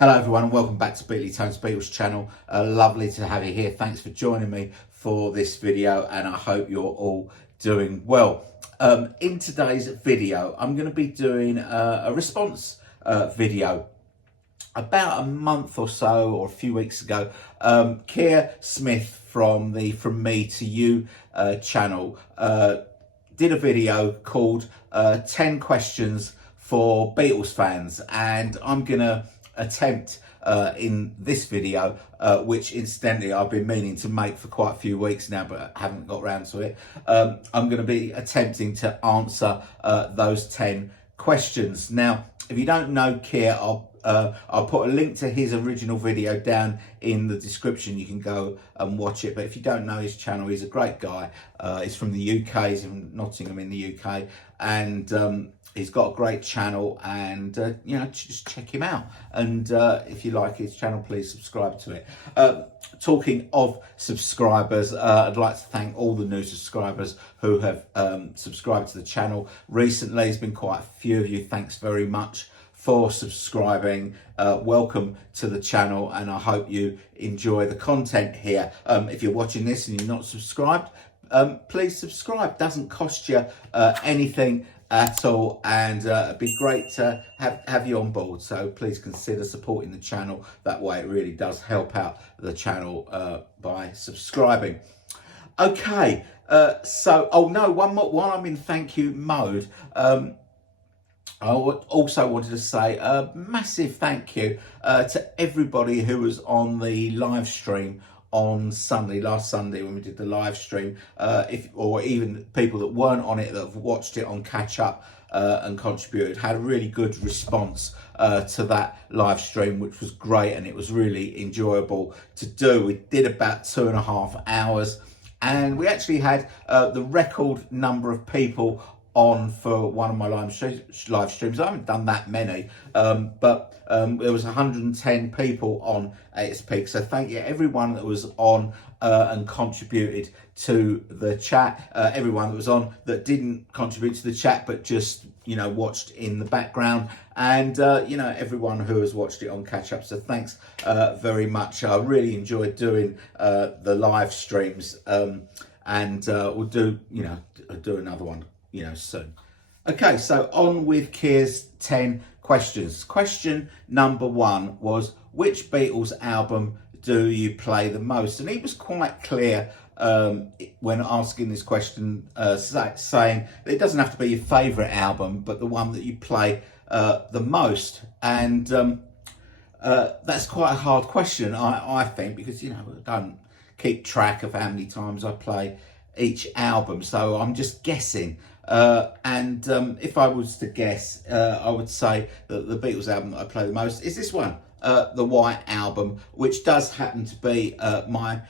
Hello everyone and welcome back to Beatly Tone's Beatles channel. Lovely to have you here. Thanks for joining me for this video and I hope you're all doing well. In today's video I'm going to be doing a response video. About a month or so or a few weeks ago, Kier Smith from the From Me to You channel did a video called 10 questions for Beatles fans, and I'm going to attempt in this video, which incidentally I've been meaning to make for quite a few weeks now but haven't got around to it. I'm going to be attempting to answer those 10 questions. Now, if you don't know Kier, I'll put a link to his original video down in the description. You can go and watch it. But if you don't know his channel, he's a great guy. He's from the UK, he's from Nottingham in the UK, and he's got a great channel, and you know, just check him out. And if you like his channel, please subscribe to it. Talking of subscribers, I'd like to thank all the new subscribers who have subscribed to the channel recently. There's been quite a few of you. Thanks very much for subscribing. Welcome to the channel, and I hope you enjoy the content here. If you're watching this and you're not subscribed, please subscribe. Doesn't cost you anything at all, and it'd be great to have you on board, so please consider supporting the channel. That way it really does help out the channel by subscribing. Okay, so while I'm in thank you mode, I also wanted to say a massive thank you to everybody who was on the live stream on last Sunday when we did the live stream, or even people that weren't on it that have watched it on catch up and contributed. Had a really good response to that live stream, which was great, and it was really enjoyable to do. We did about 2.5 hours, and we actually had the record number of people on for one of my live streams. I haven't done that many, but there was 110 people on at its peak. So thank you everyone that was on and contributed to the chat. Everyone that was on that didn't contribute to the chat but just, you know, watched in the background, and you know, everyone who has watched it on catch up. So thanks very much. I really enjoyed doing the live streams, and we'll do another one, you know, soon. Okay, so on with Kier's 10 questions. Question number 1 was, which Beatles album do you play the most? And he was quite clear when asking this question, saying that it doesn't have to be your favourite album, but the one that you play the most. And that's quite a hard question, I think, because, you know, I don't keep track of how many times I play each album, so I'm just guessing. And if I was to guess, I would say that the Beatles album that I play the most is this one, the White Album, which does happen to be my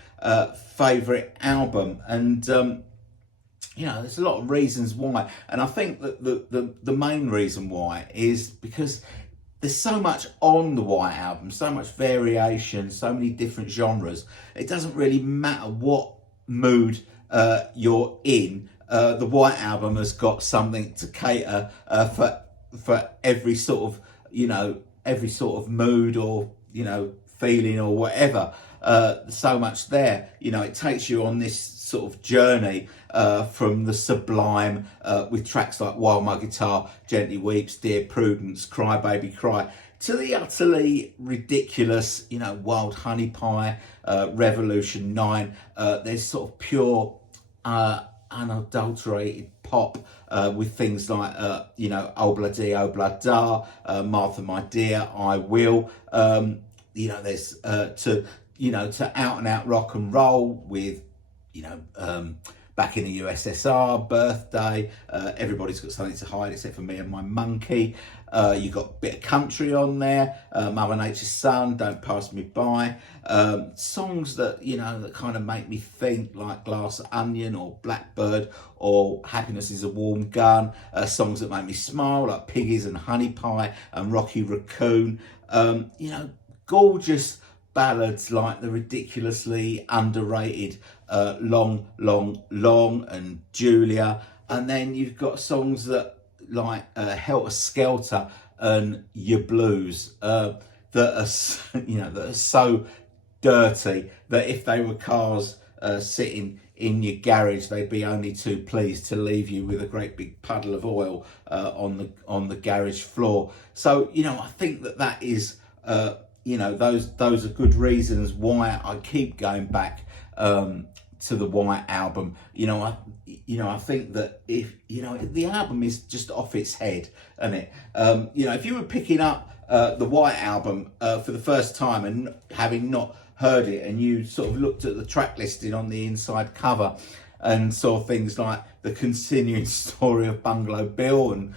favourite album. And you know, there's a lot of reasons why, and I think that the main reason why is because there's so much on the White Album, so much variation, so many different genres. It doesn't really matter what mood you're in. The White Album has got something to cater for every sort of, you know, every sort of mood or, you know, feeling or whatever. So much there, you know, it takes you on this sort of journey from the sublime with tracks like While My Guitar Gently Weeps, Dear Prudence, Cry Baby Cry, to the utterly ridiculous, you know, Wild Honey Pie, Revolution 9. There's sort of pure unadulterated pop with things like you know, Obla Di Obla Da, Martha My Dear, I Will. You know, there's to out and out rock and roll with, you know, Back in the USSR, Birthday, Everybody's Got Something to Hide Except for Me and My Monkey. You got a bit of country on there, Mother Nature's Son, Don't Pass Me By. Songs that, you know, that kind of make me think, like Glass Onion or Blackbird or Happiness is a Warm Gun. Songs that make me smile, like Piggies and Honey Pie and Rocky Raccoon. You know, gorgeous ballads like the ridiculously underrated Long, Long, Long and Julia. And then you've got songs that like Helter Skelter and Your Blues. that are, that are so dirty that if they were cars sitting in your garage, they'd be only too pleased to leave you with a great big puddle of oil on the garage floor. So I think that is those are good reasons why I keep going back to the White Album. I think that if the album is just off its head, isn't it? If you were picking up the White Album for the first time and having not heard it, and you sort of looked at the track listing on the inside cover and saw things like the continuing story of Bungalow Bill, and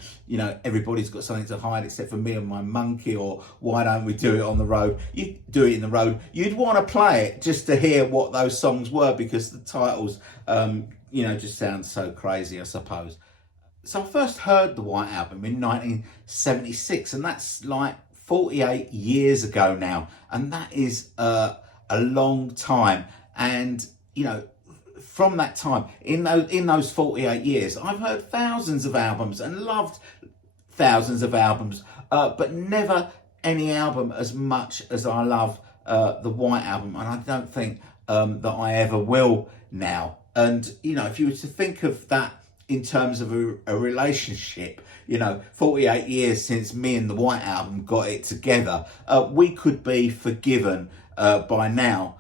everybody's got something to hide except for me and my monkey, or why don't we do it on the road? You do it in the road. You'd want to play it just to hear what those songs were, because the titles just sound so crazy, I suppose. So I first heard the White Album in 1976, and that's like 48 years ago now, and that is a long time. And from that time, in those 48 years, I've heard thousands of albums and loved thousands of albums, but never any album as much as I love the White Album, and I don't think that I ever will now. And if you were to think of that in terms of a relationship, 48 years since me and the White Album got it together, we could be forgiven by now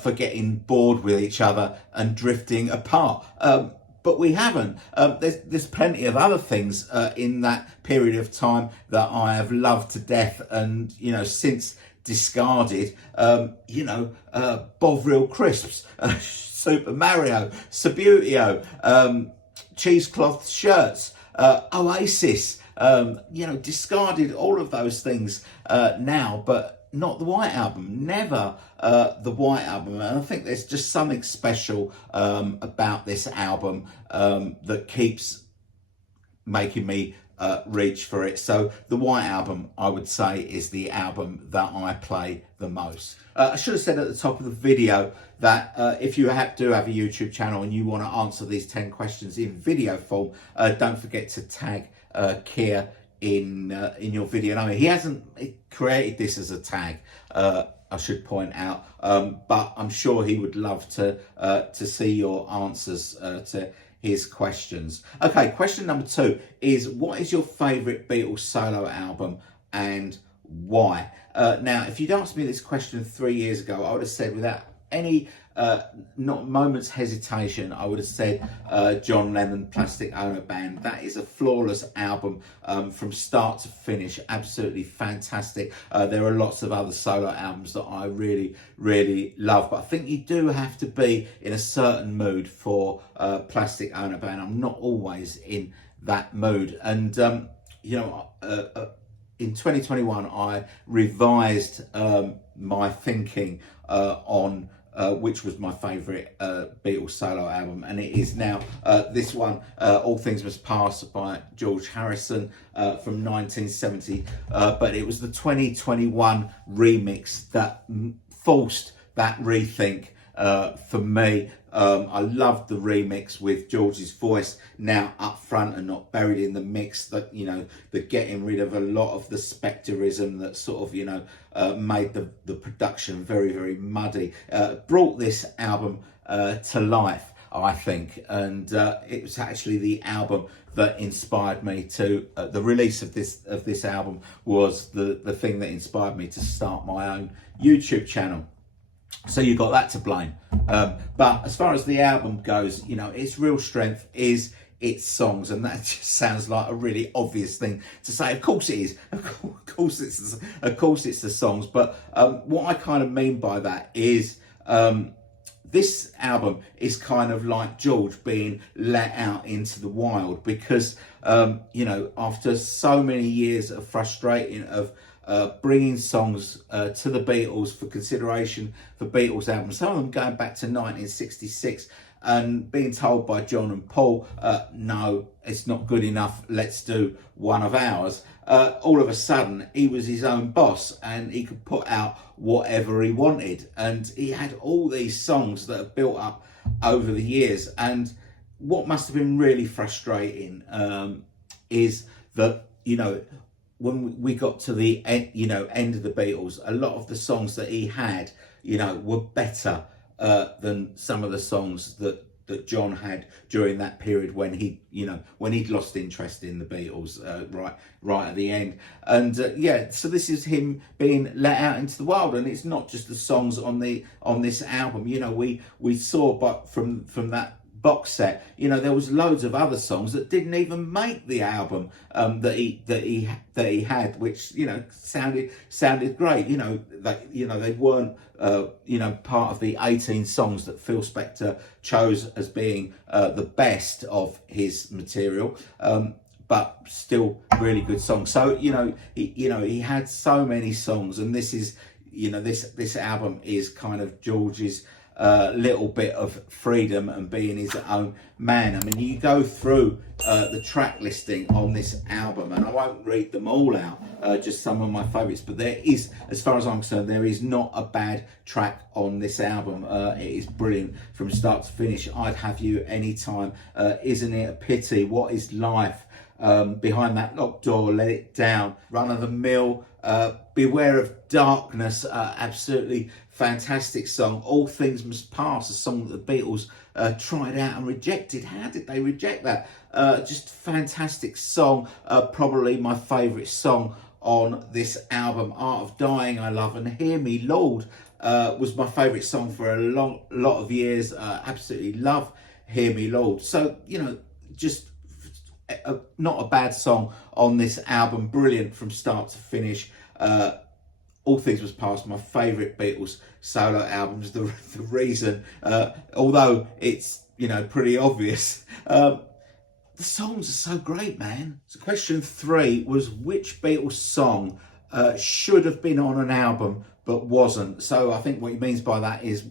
for getting bored with each other and drifting apart. But we haven't. There's plenty of other things in that period of time that I have loved to death, and since discarded. Bovril Crisps, Super Mario, Subbuteo, cheesecloth shirts, Oasis, discarded all of those things now, but not the White Album, never the White Album. And I think there's just something special about this album that keeps making me reach for it. So the White Album, I would say, is the album that I play the most. I should have said at the top of the video that if you do have a YouTube channel and you want to answer these 10 questions in video form, don't forget to tag Kier in your video. No, he hasn't created this as a tag, I should point out, but I'm sure he would love to see your answers to his questions. Okay, question number 2 is, what is your favourite Beatles solo album and why? Now, if you'd asked me this question 3 years ago, I would have said without any not moment's hesitation, I would have said John Lennon, Plastic Ono Band. That is a flawless album from start to finish, absolutely fantastic. There are lots of other solo albums that I really, really love, but I think you do have to be in a certain mood for Plastic Ono Band. I'm not always in that mood, and in 2021, I revised my thinking on which was my favourite Beatles solo album, and it is now this one, All Things Must Pass by George Harrison from 1970, but it was the 2021 remix that forced that rethink for me. I loved the remix with George's voice now up front and not buried in the mix, that the getting rid of a lot of the spectrism that sort of made the production very, very muddy, brought this album to life, I think. And it was actually the album that inspired me to the release of this album was the thing that inspired me to start my own YouTube channel. So you got that to blame. But as far as the album goes, its real strength is its songs, and that just sounds like a really obvious thing to say. Of course it is. Of course it's the songs. But what I kind of mean by that is this album is kind of like George being let out into the wild, because after so many years of frustrating of bringing songs to the Beatles for consideration for Beatles albums, some of them going back to 1966, and being told by John and Paul, no, it's not good enough, let's do one of ours. All of a sudden, he was his own boss and he could put out whatever he wanted. And he had all these songs that have built up over the years. And what must have been really frustrating is that, when we got to the end, end of the Beatles, a lot of the songs that he had, were better than some of the songs that John had during that period when when he'd lost interest in the Beatles, right at the end. And so this is him being let out into the world, and it's not just the songs on this album. We saw, but from that box set, there was loads of other songs that didn't even make the album that he had, which sounded great. They weren't part of the 18 songs that Phil Spector chose as being the best of his material, but still really good songs. So he had so many songs, and this is this album is kind of George's little bit of freedom and being his own man. I mean, you go through the track listing on this album, and I won't read them all out, just some of my favourites, but there is, as far as I'm concerned, there is not a bad track on this album. It is brilliant from start to finish. I'd Have You Anytime, Isn't It a Pity, What Is Life, Behind That Locked Door, Let It Down, Run of the Mill, Beware of Darkness, absolutely fantastic song. All Things Must Pass, a song that the Beatles tried out and rejected. How did they reject that? Just fantastic song, probably my favourite song on this album. Art of Dying I love, and Hear Me Lord was my favourite song for a lot of years. Absolutely love Hear Me Lord. So just not a bad song on this album. Brilliant from start to finish. All Things Must Pass, my favourite Beatles solo albums. The reason, although it's pretty obvious, the songs are so great, man. So question 3 was, which Beatles song should have been on an album but wasn't? So I think what he means by that is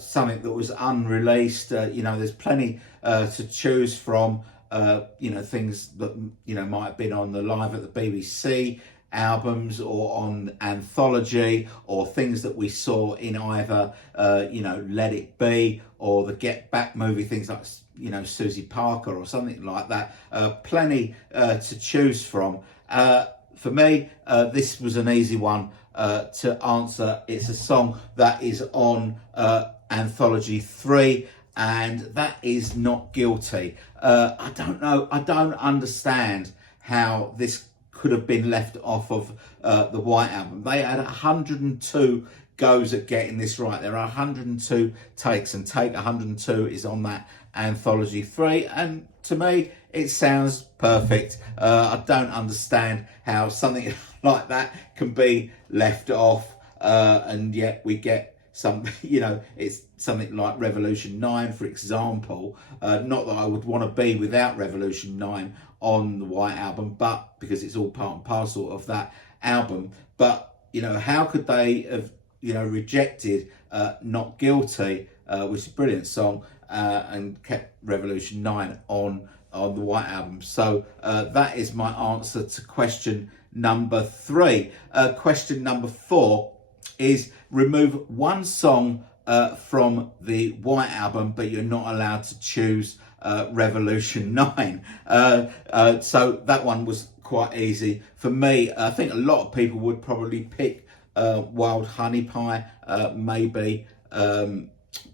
something that was unreleased. There's plenty to choose from. Things that might have been on the Live at the BBC albums or on Anthology, or things that we saw in either Let It Be or the Get Back movie, things like Susie Parker or something like that. Plenty to choose from. For me, this was an easy one to answer. It's a song that is on Anthology 3, and that is Not Guilty. I don't know, I don't understand how this could have been left off of the White Album. They had 102 goes at getting this right. There are 102 takes, and take 102 is on that Anthology 3, and to me it sounds perfect. I don't understand how something like that can be left off, and yet we get some, it's something like Revolution 9, for example. Not that I would want to be without Revolution 9 on the White Album, but because it's all part and parcel of that album. But how could they have rejected Not Guilty, which is a brilliant song, and kept Revolution 9 on the White Album? So that is my answer to question number 3. Question number 4 is, remove one song from the White Album, but you're not allowed to choose Revolution 9. So that one was quite easy for me. I think a lot of people would probably pick Wild Honey Pie, maybe.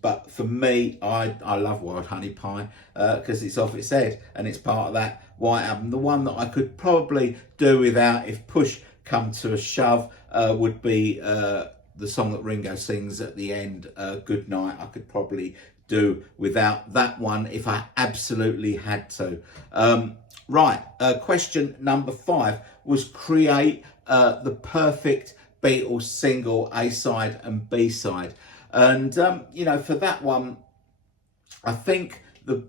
But for me, I love Wild Honey Pie because it's off its head and it's part of that White Album. The one that I could probably do without, if push come to a shove, would be the song that Ringo sings at the end, Good Night. I could probably do without that one if I absolutely had to. Right, question number 5 was, create the perfect Beatles single, A-side and B-side. And for that one, I think the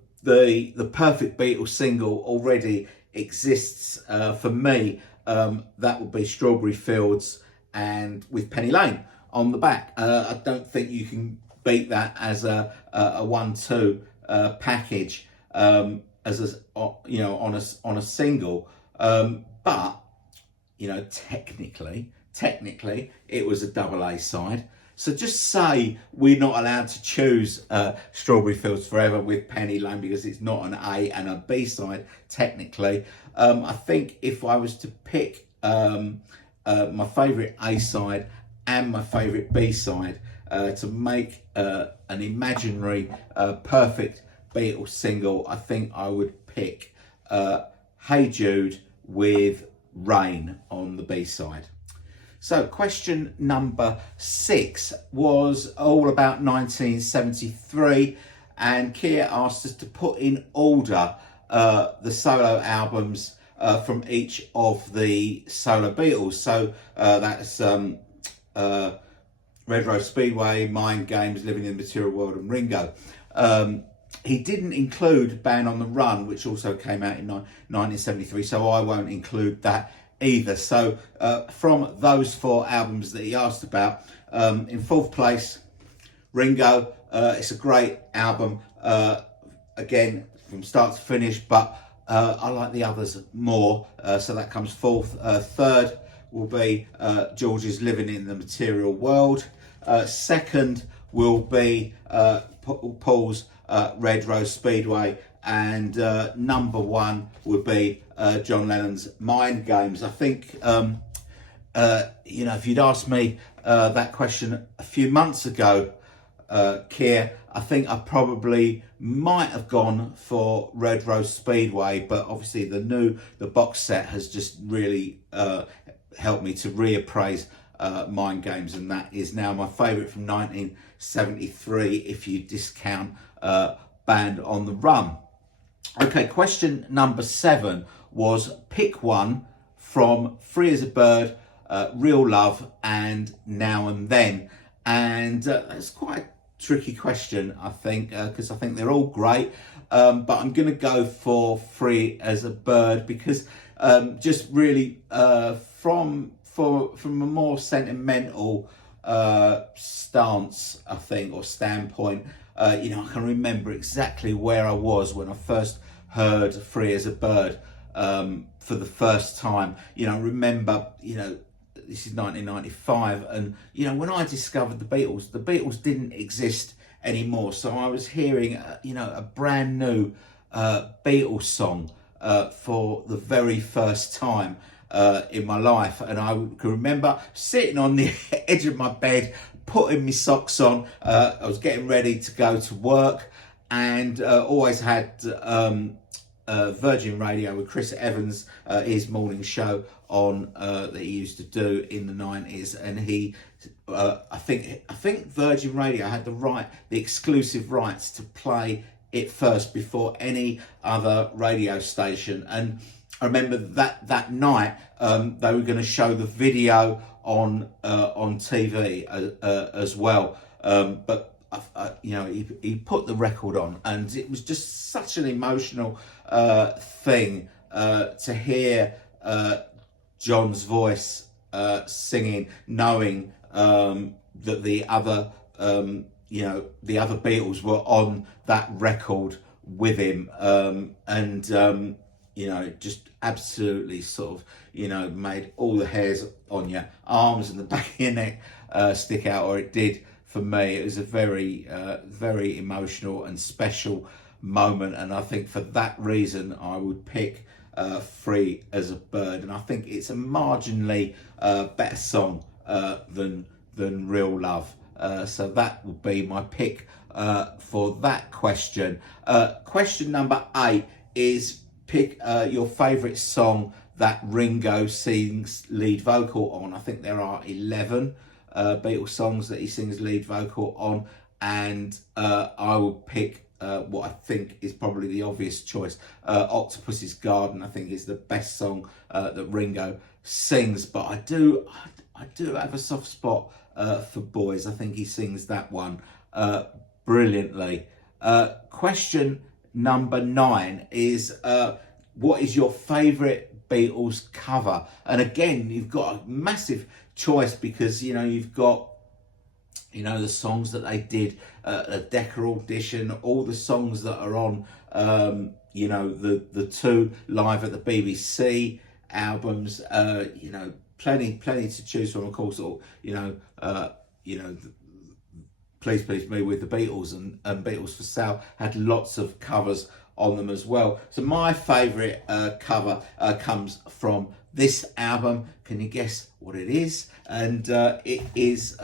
perfect Beatles single already exists for me. That would be Strawberry Fields, and with Penny Lane on the back. I don't think you can beat that as a 1-2 package, as on a single. But technically it was a double A side. So just say we're not allowed to choose Strawberry Fields Forever with Penny Lane because it's not an A and a B side technically. I think if I was to pick my favourite A side and my favourite B side to make an imaginary perfect Beatles single, I think I would pick Hey Jude with Rain on the B side. So question number 6 was all about 1973, and Kier asked us to put in order the solo albums from each of the solo Beatles. So that's Red Rose Speedway, Mind Games, Living in the Material World, and Ringo. He didn't include Band on the Run, which also came out in 1973, so I won't include that either. So from those 4 albums that he asked about, in 4th place, Ringo. It's a great album, again, from start to finish, but I like the others more, so that comes 4th. 3rd will be George's Living in the Material World. 2nd will be Paul's Red Rose Speedway, and number 1 would be John Lennon's Mind Games. I think, you know, if you'd asked me that question a few months ago, Kier, I think I probably might have gone for Red Rose Speedway, but obviously the box set has just really helped me to reappraise Mind Games, and that is now my favourite from 1973 if you discount Band on the Run. Okay, question number 7 was pick one from Free as a Bird, Real Love, and Now and Then. And that's quite a tricky question, I think, because I think they're all great. But I'm going to go for Free as a Bird because just really from a more sentimental stance, I think, or standpoint, you know, I can remember exactly where I was when I first heard Free as a Bird for the first time. You know, I remember, you know, this is 1995, and you know, when I discovered the Beatles didn't exist anymore, so I was hearing you know, a brand new Beatles song for the very first time in my life. And I can remember sitting on the edge of my bed, putting my socks on. I was getting ready to go to work, and always had Virgin Radio with Chris Evans, his morning show on that he used to do in the 90s, and he I think Virgin Radio had the exclusive rights to play it first before any other radio station. And I remember that night they were going to show the video on TV as well, but you know, he put the record on, and it was just such an emotional thing to hear John's voice singing, knowing that the other you know, the other Beatles were on that record with him, and you know, just absolutely sort of, you know, made all the hairs on your arms and the back of your neck stick out, or it did for me. It was a very very emotional and special moment, and I think for that reason I would pick Free as a Bird, and I think it's a marginally better song than Real Love. So that would be my pick for that question. Question number 8 is pick your favourite song that Ringo sings lead vocal on. I think there are 11 Beatles songs that he sings lead vocal on, and I would pick what I think is probably the obvious choice. Octopus's Garden, I think, is the best song that Ringo sings, but I do have a soft spot for Boys. I think he sings that one brilliantly. Question number 9 is what is your favourite Beatles cover? And again, you've got a massive choice because, you know, you've got, you know, the songs that they did a Decca audition, all the songs that are on you know, the 2 live at the BBC albums, you know, plenty to choose from, of course. Or, you know, Please Please Me with the Beatles, and Beatles for Sale had lots of covers on them as well. So my favourite cover comes from this album. Can you guess what it is? And it is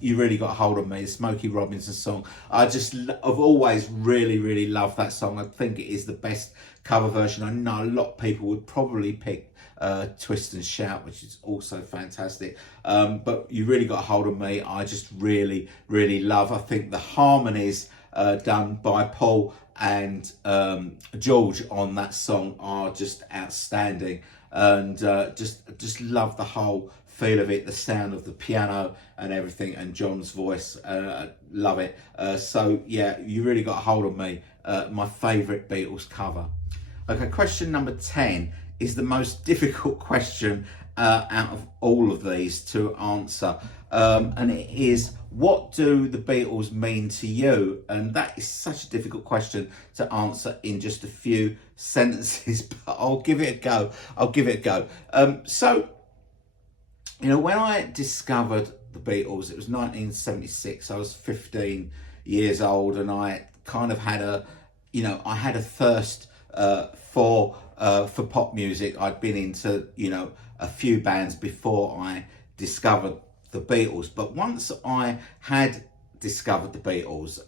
You Really Got a Hold on Me, a Smokey Robinson song. I've always really loved that song. I think it is the best cover version. I know a lot of people would probably pick Twist and Shout, which is also fantastic, but You Really Got a Hold on Me I just really love. I think the harmonies done by Paul and George on that song are just outstanding, and just love the whole feel of it, the sound of the piano and everything, and John's voice. Love it. So yeah, You Really Got a Hold on Me, my favourite Beatles cover. Okay, question number 10 is the most difficult question out of all of these to answer, and it is, what do the Beatles mean to you? And that is such a difficult question to answer in just a few sentences, but I'll give it a go. So, you know, when I discovered the Beatles, it was 1976. I was 15 years old, and I kind of had I had a thirst for pop music. I'd been into, a few bands before I discovered the Beatles, but once I had discovered the Beatles,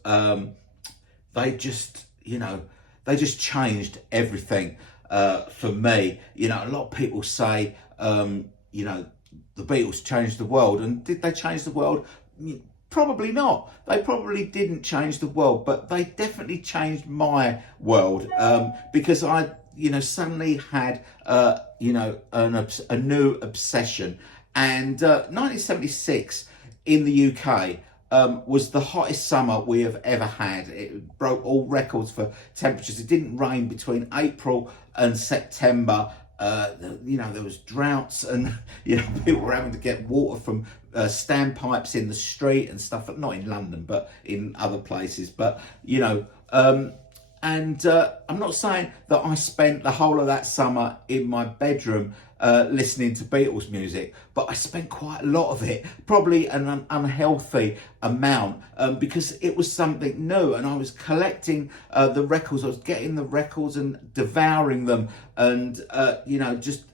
they just changed everything for me. A lot of people say, the Beatles changed the world, and did they change the world? Probably not. They probably didn't change the world, but they definitely changed my world, because I, suddenly had, a new obsession. And 1976 in the UK was the hottest summer we have ever had. It broke all records for temperatures. It didn't rain between April and September. There was droughts, and people were having to get water from standpipes in the street and stuff. Not in London, but in other places. But I'm not saying that I spent the whole of that summer in my bedroom listening to Beatles music, but I spent quite a lot of it, probably an unhealthy amount, because it was something new, and I was collecting the records. I was getting the records and devouring them, and just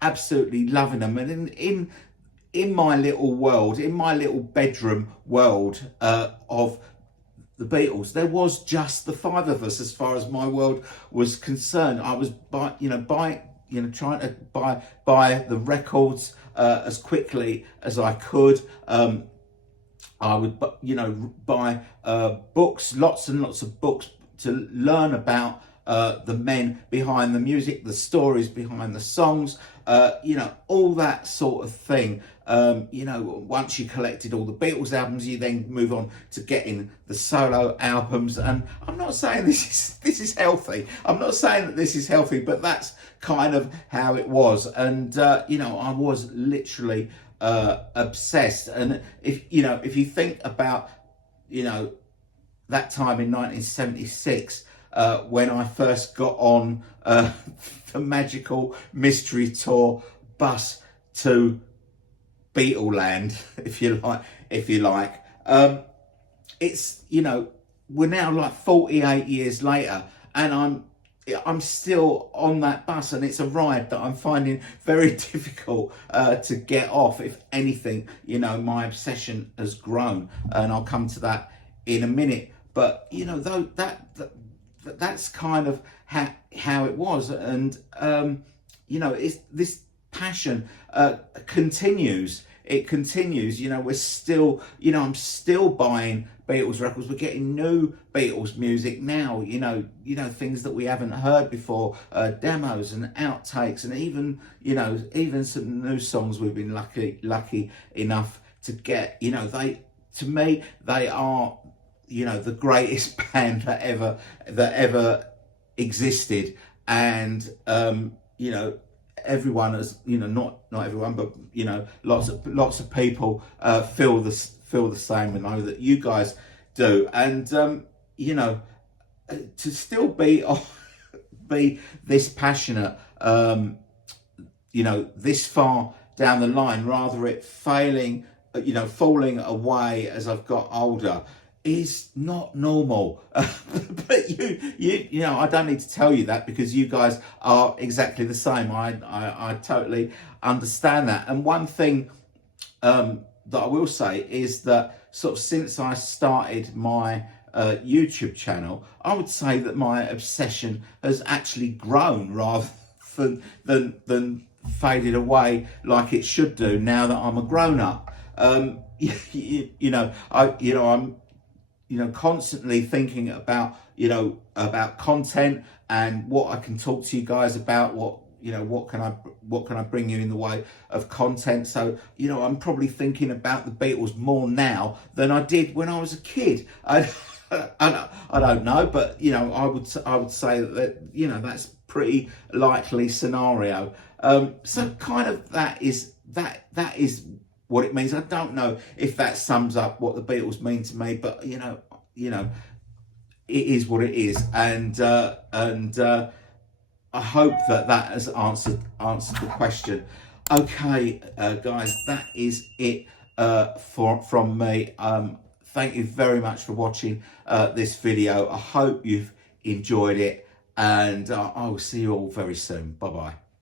absolutely loving them. And in my little world, in my little bedroom world of the Beatles, there was just the five of us as far as my world was concerned. I was trying to buy the records as quickly as I could. I would buy books, lots and lots of books, to learn about the men behind the music, the stories behind the songs, all that sort of thing. Once you collected all the Beatles albums, you then move on to getting the solo albums. And I'm not saying this is healthy. I'm not saying that this is healthy, but that's kind of how it was. And I was literally obsessed. And if you think about that time in 1976, when I first got on the magical mystery tour bus to Beatleland, if you like. It's we're now like 48 years later, and I'm still on that bus, and it's a ride that I'm finding very difficult to get off. If anything, my obsession has grown, and I'll come to that in a minute. But though that's kind of how it was, and it's this passion continues. It continues. We're still, I'm still buying Beatles records. We're getting new Beatles music now. Things that we haven't heard before, demos and outtakes, and even some new songs we've been lucky enough to get. To me, they are the greatest band that ever existed, and everyone has, not everyone, but lots of people feel the same, and know that you guys do. And to still be this passionate, this far down the line, rather it falling away as I've got older, is not normal. But you know, I don't need to tell you that, because you guys are exactly the same. I totally understand that. And one thing that I will say is that sort of since I started my YouTube channel, I would say that my obsession has actually grown rather than faded away like it should do now that I'm a grown up. I'm constantly thinking about, about content and what I can talk to you guys about, what can I bring you in the way of content. So, I'm probably thinking about the Beatles more now than I did when I was a kid. I don't know, but I would say that that's pretty likely scenario. So kind of that is what it means. I don't know if that sums up what the Beatles mean to me, but it is what it is, and I hope that has answered the question. Okay, guys, that is it from me. Thank you very much for watching this video. I hope you've enjoyed it, and I will see you all very soon. Bye bye.